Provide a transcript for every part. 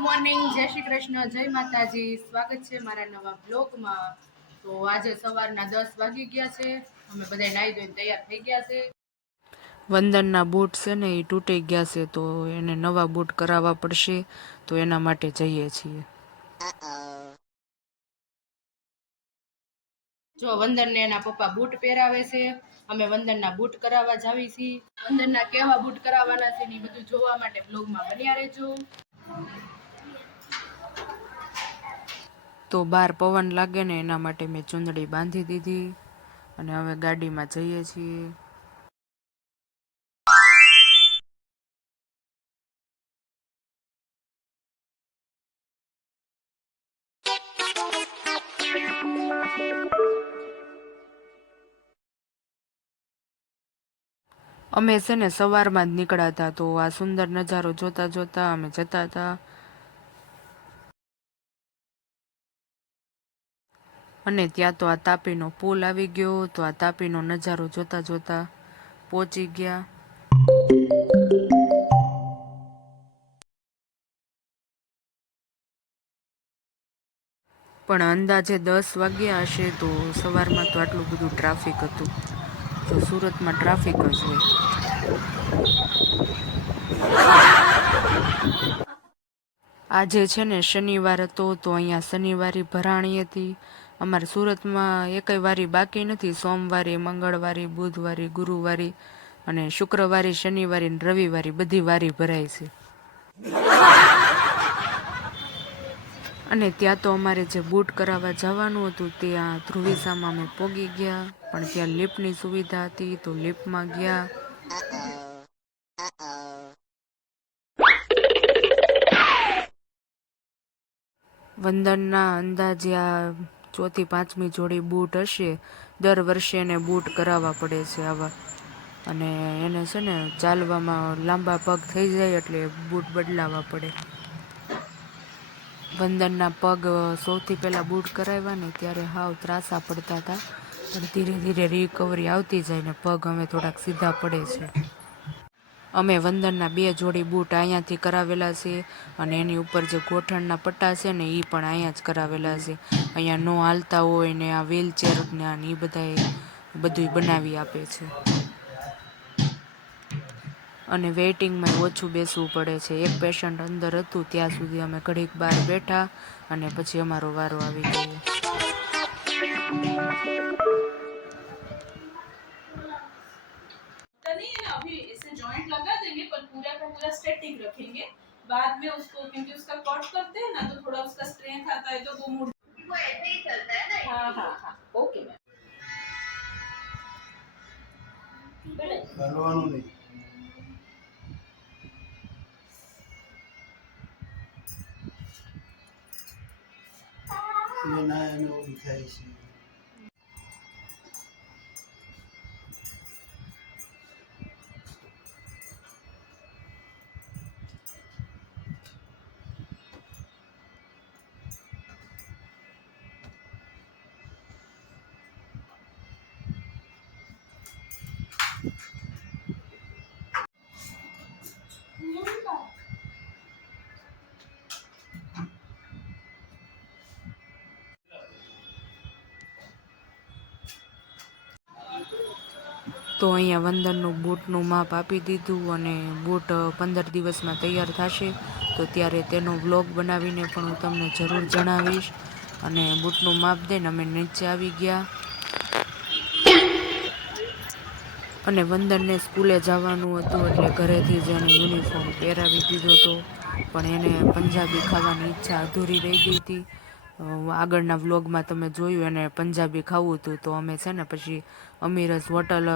Morning જય શ્રી કૃષ્ણ જય માતાજી. સ્વાગત છે મારા નવા બ્લોગમાં. તો આજે સવારના દસ વાગી ગયા છે. અમે બધા નાહી ધોઈને તૈયાર થઈ ગયા છે. વંદનના બૂટ છે ને એ તૂટી ગયા છે તો એને નવા બૂટ કરાવવા પડશે તો એના માટે જઈએ છીએ. જો વંદનને એના પપ્પા બૂટ પહેરાવે છે અમે વંદનના બૂટ કરાવવા જાવી છીએ. વંદનના કેવા બૂટ કરાવવાના છે ને એ બધું જોવા માટે બ્લોગમાં બન્યા રહેજો. તો બહાર પવન લાગે ને એના માટે મેં ચૂંદડી બાંધી દીધી અને હવે ગાડીમાં જઈએ છીએ. અમે છે ને સવારમાં જ નીકળ્યા હતા તો આ સુંદર નજારો જોતા જોતા અમે જતા હતા. અને ત્યાં તો આ તાપીનો પુલ આવી ગયો, તો આ તાપીનો નજારો જોતા જોતા પહોંચી ગયા. પણ અંદાજે દસ વાગ્યા હશે તો સવારમાં તો આટલું બધું ટ્રાફિક હતું. તો સુરતમાં ટ્રાફિક જ હોય. આજે છે ને શનિવાર હતો, તો અહીંયા શનિવારી ભરાણી હતી. અમારે સુરતમાં એકય વારી બાકી નથી. સોમવારે, મંગળવારે, બુધવારે, ગુરુવારે અને શુક્રવારે, શનિવારે રવિવારે બધી વારી ભરાય છે. અને ત્યાં તો અમારે જે બૂટ કરાવવા જવાનું હતું ત્યાં ધ્રુવિસામાં અમે પોગી ગયા, પણ ત્યાં લિફ્ટની સુવિધા હતી તો લિફ્ટમાં ગયા. વંદનના અંદાજે આ ચોથી, પાંચમી જોડી બૂટ હશે. દર વર્ષે એને બૂટ કરાવવા પડે છે આવા. અને એને છે ને ચાલવામાં લાંબા પગ થઈ જાય એટલે બૂટ બદલાવા પડે. વંદનના પગ સૌથી પહેલાં બૂટ કરાવ્યા ને ત્યારે હાવ ત્રાસા પડતા હતા. પણ ધીરે ધીરે રિકવરી આવતી જાય ને પગ અમે થોડાક સીધા પડે છે. અમે વંદનના બે જોડી બૂટ અહીંયાથી કરાવેલા છે અને એની ઉપર જે ગોઠણના પટ્ટા છે ને એ પણ અહીંયા જ કરાવેલા છે. અહીંયા નો હાલતા હોય ને, આ વ્હીલચેર ને એ બધા બધું બનાવી આપે છે. અને વેઇટિંગમાં ઓછું બેસવું પડે છે. એક પેશન્ટ અંદર હતું, ત્યાં સુધી અમે ઘડીક બહાર બેઠા અને પછી અમારો વારો આવી ગયો. कि इसे जॉइंट लगा देंगे पर पूरा का पूरा स्टैटिक रखेंगे। बाद में उसको क्योंकि उसका कट करते हैं ना तो थोड़ा उसका स्ट्रेंथ आता है तो वो मुड़ वो ऐसे ही चलता है ना हाँ, हाँ हाँ हाँ। ओके मैम ये ना। है ना वो मिठाई તો અહીંયા વંદનનું બૂટનું માપ આપી દીધું અને બૂટ પંદર દિવસમાં તૈયાર થશે. તો ત્યારે તેનો વ્લોગ બનાવીને પણ હું તમને જરૂર જણાવીશ. અને બૂટનું માપ દઈને અમે નીચે આવી ગયા. અને વંદનને સ્કૂલે જવાનું હતું એટલે ઘરેથી જ એને યુનિફોર્મ પહેરાવી દીધો હતો. પણ એને પંજાબી ખાવાની ઈચ્છા અધૂરી રહી ગઈ હતી. આગળના વ્લોગમાં તમે જોયું એને પંજાબી ખાવું હતું તો અમે છે ને પછી અમીરસ હોટલ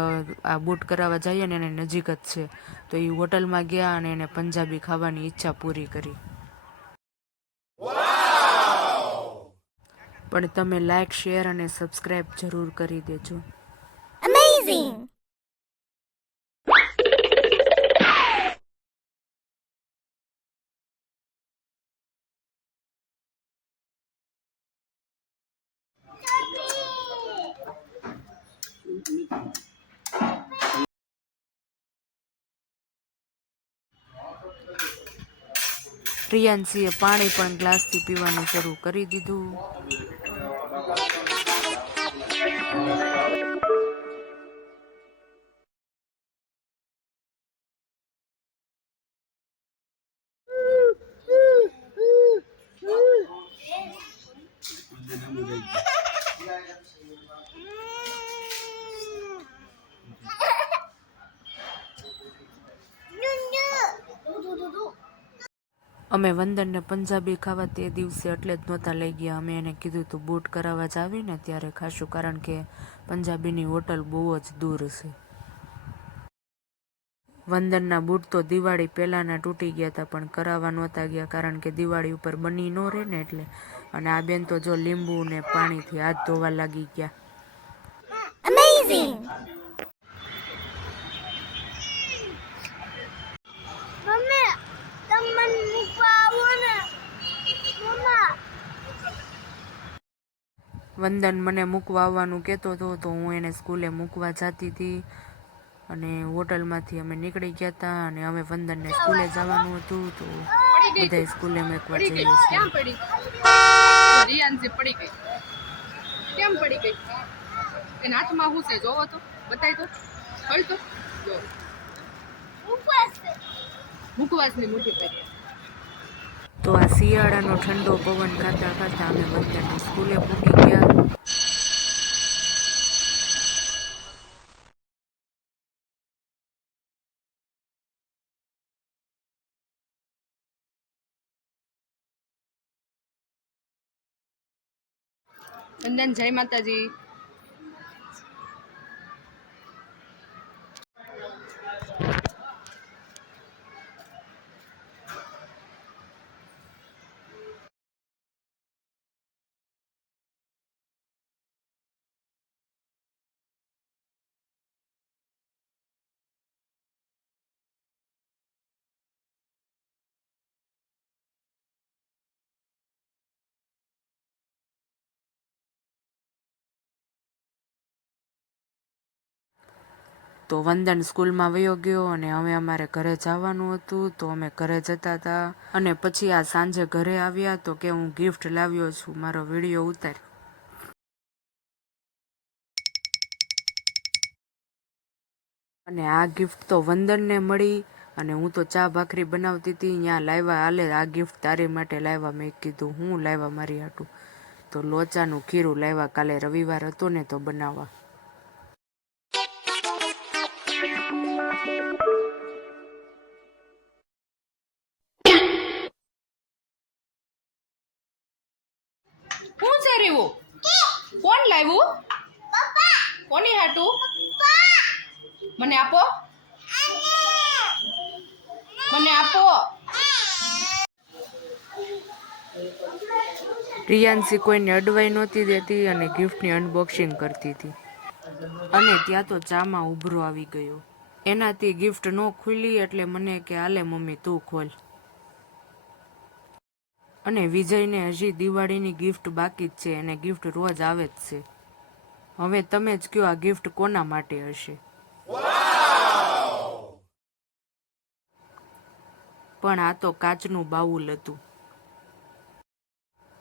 આ બૂટ કરાવવા જઈએ ને એને નજીક જ છે. તો એ હોટલમાં ગયા અને એને પંજાબી ખાવાની ઈચ્છા પૂરી કરી. પણ તમે લાઈક શેર અને સબસ્ક્રાઈબ જરૂર કરી દેજો. પ્રિયાંશીએ પાણી પણ ગ્લાસથી પીવાનું શરૂ કરી દીધું. અમે વંદનને પંજાબી ખાવા તે દિવસે એટલે જ નહોતા લઈ ગયા. અમે એને કીધું, તું બૂટ કરાવવા જ આવીને ત્યારે ખાશું, કારણ કે પંજાબીની હોટલ બહુ જ દૂર છે. વંદનના બૂટ તો દિવાળી પહેલાંના તૂટી ગયા હતા, પણ કરાવવા નહોતા ગયા, કારણ કે દિવાળી ઉપર બની ન રહે ને એટલે. અને આ બેન તો જો લીંબુ ને પાણીથી હાથ ધોવા લાગી ગયા તમે મને મૂકવા આવો ને મમ્મા વંદન મને મૂકવા આવવાનું કહેતો હતો તો હું એને સ્કૂલે મૂકવા જતી હતી અને હોટલમાંથી અમે નીકળી ગયા હતા અને અમે વંદનને સ્કૂલે જવાનું હતું તો બધા સ્કૂલે અમે એકવાર ગઈ જઈએ છીએ. પડી ગઈ? કેમ પડી ગઈ? એના હાથમાં હું છે? જોવો તો બતાય તો. હળ તો. જો. છે. મુઠ્ઠી કરી તો આ શિયાળાનો ઠંડો પવન ખાતા ખાતા અમે વંદનની સ્કૂલે પૂકી ગયા. વંદન જય માતાજી. તો વંદન સ્કૂલમાં વયો ગયો અને હવે અમારે ઘરે જવાનું હતું, તો અમે ઘરે જતા હતા અને પછી આ સાંજે ઘરે આવ્યા તો કે હું ગિફ્ટ લાવ્યો છું, મારો વીડિયો ઉતાર અને આ ગિફ્ટ તો વંદનને મળી અને હું તો ચા ભાખરી બનાવતી હતી ત્યાં લાવ્યા હાલે, આ ગિફ્ટ તારી માટે લાવ્યા. મેં કીધું, હું લાવ્યા મારી હાટું. તો લોચાનું ખીરું લાવ્યા કાલે રવિવાર હતો ને તો બનાવવા. શું છે રેવું? કોણ લાવ્યું? કોની હાટું? મને આપો. મને આપો. રિયાન્સી કોઈને અડવાઈ નહોતી દેતી અને ગિફ્ટની અનબોક્સિંગ કરતી હતી. અને ત્યાં તો ચામાં ઉભરો આવી ગયો. એનાથી ગિફ્ટ ન ખુલી એટલે મને કે, હાલે મમ્મી, તું ખોલ. અને વિજયને હજી દિવાળીની ગિફ્ટ બાકી જ છે અને ગિફ્ટ રોજ આવે જ છે. હવે તમે જ કયો આ ગિફ્ટ કોના માટે હશે? પણ આ તો કાચનું બાઉલ હતું.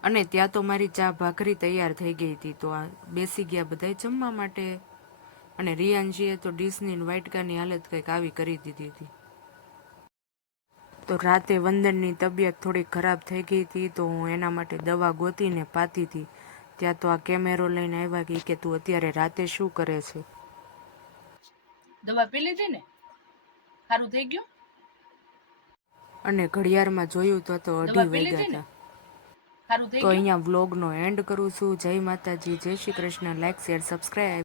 અને ત્યાં તો મારી ચા ભાખરી તૈયાર થઈ ગઈ હતી, તો આ બેસી ગયા બધા જમવા માટે. અને રિયાનજીએ તો ડીશની વાઇટકાની હાલત કંઈક આવી કરી દીધી હતી. તો રાતે વંદનની તબિયત થોડી ખરાબ થઈ ગઈ હતી તો હું એના માટે દવા ગોતીને પાતી હતી. ત્યાં તો આ કેમેરો લઈને આવ્યા ગઈ કે તું અત્યારે રાતે શું કરે છે? દવા પી લીધી ને? સારું થઈ ગયું? અને ઘડિયાળમાં જોયું તો તો અઢી વાગ્યા હતા. તો અહીંયા વ્લોગનો એન્ડ કરું છું. જય માતાજી જય Shri Krishna. Like share subscribe.